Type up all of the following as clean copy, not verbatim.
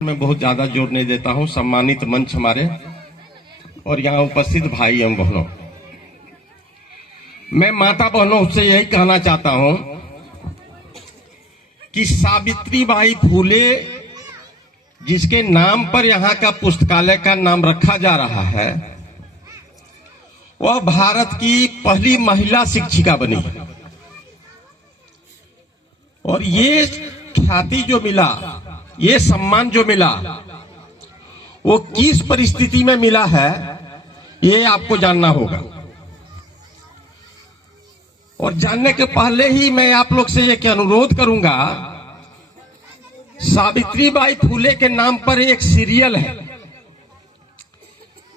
मैं बहुत ज्यादा जोर नहीं देता हूं। सम्मानित मंच हमारे और यहाँ उपस्थित भाई एवं बहनों, मैं माता बहनों से यही कहना चाहता हूं कि सावित्रीबाई फूले जिसके नाम पर यहाँ का पुस्तकालय का नाम रखा जा रहा है, वह भारत की पहली महिला शिक्षिका बनी। और ये ख्याति जो मिला, ये सम्मान जो मिला, वो किस परिस्थिति में मिला है, ये आपको जानना होगा। और जानने के पहले ही मैं आप लोग से एक अनुरोध करूंगा, सावित्रीबाई फूले के नाम पर एक सीरियल है,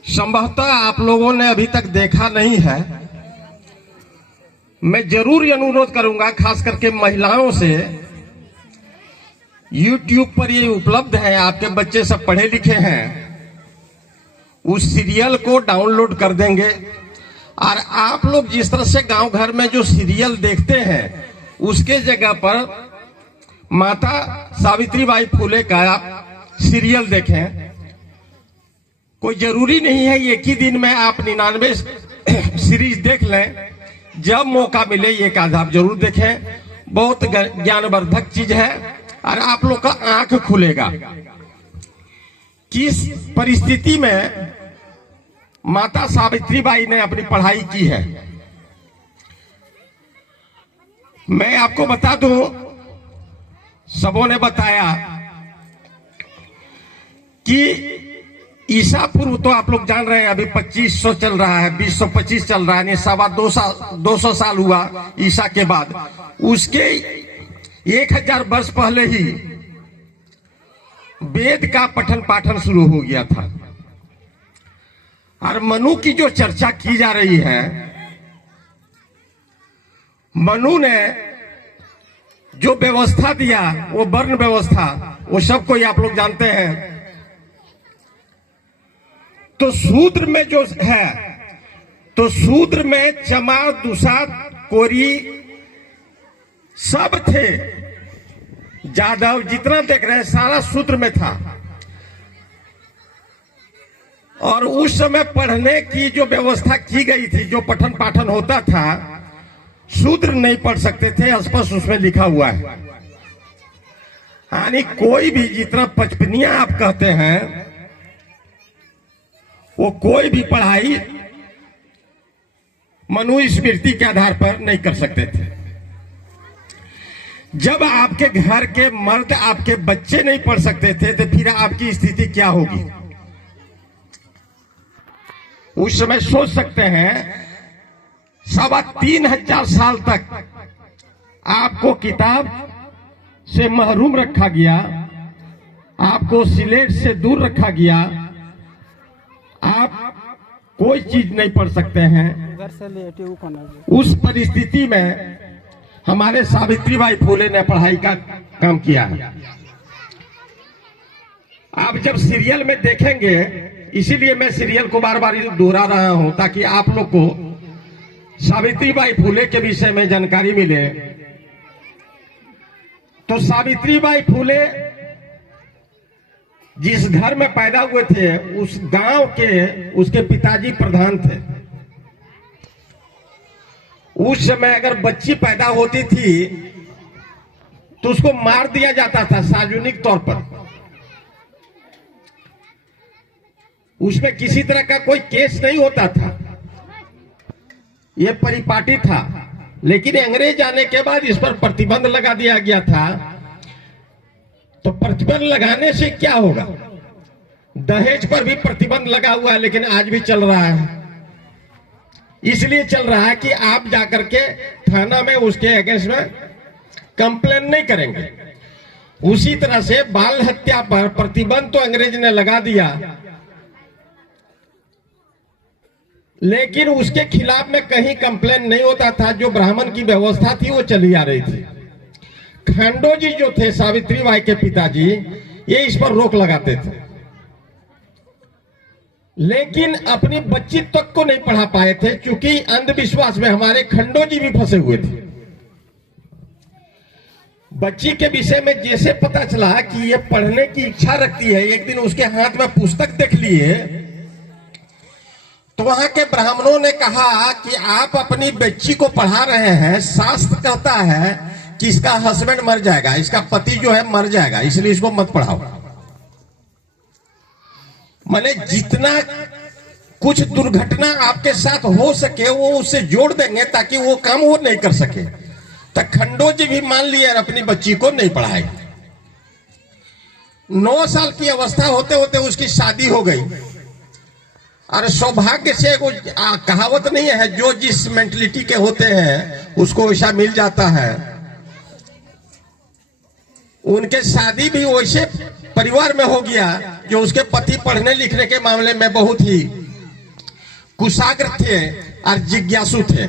संभवतः आप लोगों ने अभी तक देखा नहीं है। मैं जरूर ये अनुरोध करूंगा, खास करके महिलाओं से, YouTube पर ये उपलब्ध है, आपके बच्चे सब पढ़े लिखे हैं, उस सीरियल को डाउनलोड कर देंगे। और आप लोग जिस तरह से गांव घर में जो सीरियल देखते हैं, उसके जगह पर माता सावित्रीबाई फूले का आप सीरियल देखें। कोई जरूरी नहीं है एक ही दिन में आप 99 सीरीज देख लें। जब मौका मिले एक आधा आप जरूर देखें, बहुत ज्ञानवर्धक चीज है और आप लोग का आंख खुलेगा किस परिस्थिति में माता सावित्रीबाई ने अपनी पढ़ाई की है। मैं आपको बता दूं, सबों ने बताया कि ईसा पूर्व तो आप लोग जान रहे हैं, अभी 2500 चल रहा है, 2025 चल रहा है, नहीं 200 साल हुआ ईसा के बाद। उसके 1000 वर्ष पहले ही वेद का पठन पाठन शुरू हो गया था। और मनु की जो चर्चा की जा रही है, मनु ने जो व्यवस्था दिया, वो वर्ण व्यवस्था, वो सबको आप लोग जानते हैं। तो शूद्र में जो है, तो शूद्र में चमार, दुसात, कोरी सब थे। जादव जितना देख रहे हैं सारा शूद्र में था। और उस समय पढ़ने की जो व्यवस्था की गई थी, जो पठन पाठन होता था, शूद्र नहीं पढ़ सकते थे, स्पष्ट उसमें लिखा हुआ है। यानी कोई भी, जितना पचपनिया आप कहते हैं, वो कोई भी पढ़ाई मनुस्मृति के आधार पर नहीं कर सकते थे। जब आपके घर के मर्द, आपके बच्चे नहीं पढ़ सकते थे, तो फिर आपकी स्थिति क्या होगी? उस समय सोच सकते हैं, 3500 साल तक आपको किताब से महरूम रखा गया, आपको सिलेट से दूर रखा गया, आप कोई चीज नहीं पढ़ सकते हैं। उस परिस्थिति में हमारे सावित्रीबाई फूले ने पढ़ाई का काम किया है। आप जब सीरियल में देखेंगे, इसीलिए मैं सीरियल को बार बार दोहरा रहा हूं, ताकि आप लोग को सावित्रीबाई फूले के विषय में जानकारी मिले। तो सावित्रीबाई फूले जिस घर में पैदा हुए थे, उस गांव के उसके पिताजी प्रधान थे। उस समय अगर बच्ची पैदा होती थी तो उसको मार दिया जाता था सार्वजनिक तौर पर। उसमें किसी तरह का कोई केस नहीं होता था, यह परिपाटी था। लेकिन अंग्रेज आने के बाद इस पर प्रतिबंध लगा दिया गया था। तो प्रतिबंध लगाने से क्या होगा? दहेज पर भी प्रतिबंध लगा हुआ है, लेकिन आज भी चल रहा है। इसलिए चल रहा है कि आप जाकर के थाना में उसके अगेंस्ट में कंप्लेन नहीं करेंगे। उसी तरह से बाल हत्या पर प्रतिबंध तो अंग्रेज ने लगा दिया, लेकिन उसके खिलाफ में कहीं कंप्लेन नहीं होता था। जो ब्राह्मण की व्यवस्था थी वो चली आ रही थी। खंडो जी जो थे सावित्रीबाई के पिताजी, ये इस पर रोक लगाते थे, लेकिन अपनी बच्ची तक को नहीं पढ़ा पाए थे, क्योंकि अंधविश्वास में हमारे खंडो जी भी फंसे हुए थे। बच्ची के विषय में जैसे पता चला कि ये पढ़ने की इच्छा रखती है, एक दिन उसके हाथ में पुस्तक देख लिए तो वहां के ब्राह्मणों ने कहा कि आप अपनी बच्ची को पढ़ा रहे हैं, शास्त्र कहता है कि इसका हस्बैंड मर जाएगा, इसका पति जो है मर जाएगा, इसलिए इसको मत पढ़ाओ। माने जितना कुछ दुर्घटना आपके साथ हो सके वो उससे जोड़ देंगे ताकि वो काम वो नहीं कर सके। तो खंडो जी भी मान लिए अपनी बच्ची को नहीं पढ़ाई। 9 साल की अवस्था होते होते उसकी शादी हो गई। और सौभाग्य से वो कहावत नहीं है, जो जिस मेंटलिटी के होते हैं उसको वैसा मिल जाता है। उनके शादी भी वैसे परिवार में हो गया जो उसके पति पढ़ने लिखने के मामले में बहुत ही कुशाग्र थे और जिज्ञासु थे।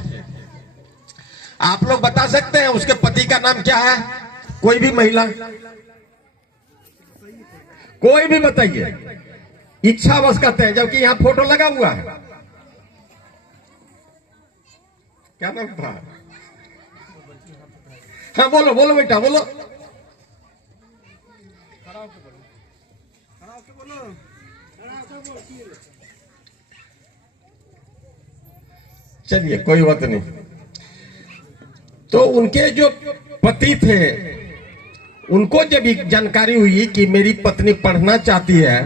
आप लोग बता सकते हैं उसके पति का नाम क्या है? कोई भी महिला, कोई भी बताइए। इच्छा बस कहते हैं, जबकि यहां फोटो लगा हुआ है। क्या नाम था? हाँ बोलो बोलो बेटा बोलो। चलिए कोई बात नहीं। तो उनके जो पति थे उनको जब जानकारी हुई कि मेरी पत्नी पढ़ना चाहती है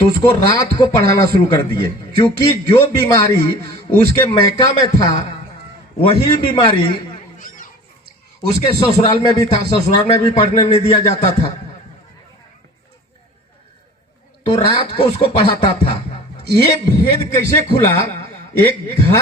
तो उसको रात को पढ़ाना शुरू कर दिए। क्योंकि जो बीमारी उसके मैका में था वही बीमारी उसके ससुराल में भी था, ससुराल में भी पढ़ने नहीं दिया जाता था, तो रात को उसको पढ़ाता था। ये भेद कैसे खुला? एक घर